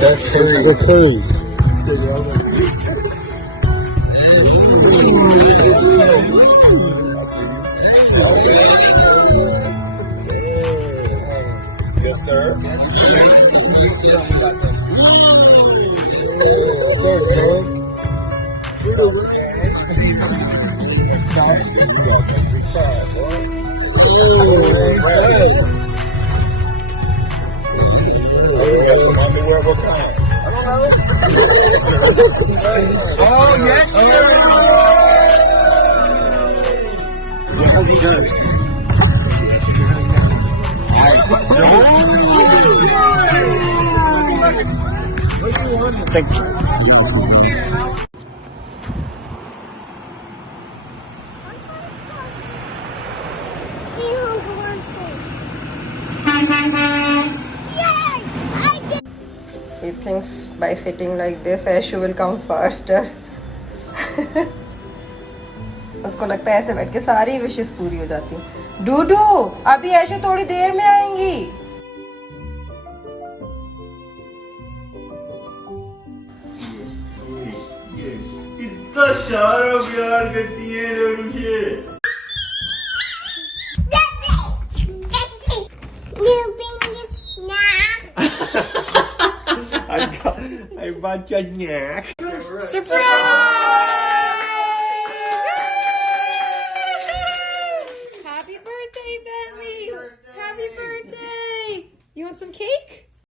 That's the clues. Yes, sir. Yes, sir. Oh, yes, sir. How's he done? Thank you. He thinks by sitting like this, Aishu will come faster. उसको लगता है ऐसे बैठ के सारी विशेष पूरी हो जाती हैं। डूडू, अभी ऐशु थोड़ी देर में आएंगी। इतना सारा प्यार करती है डूडू से। I bought you a snack. Surprise!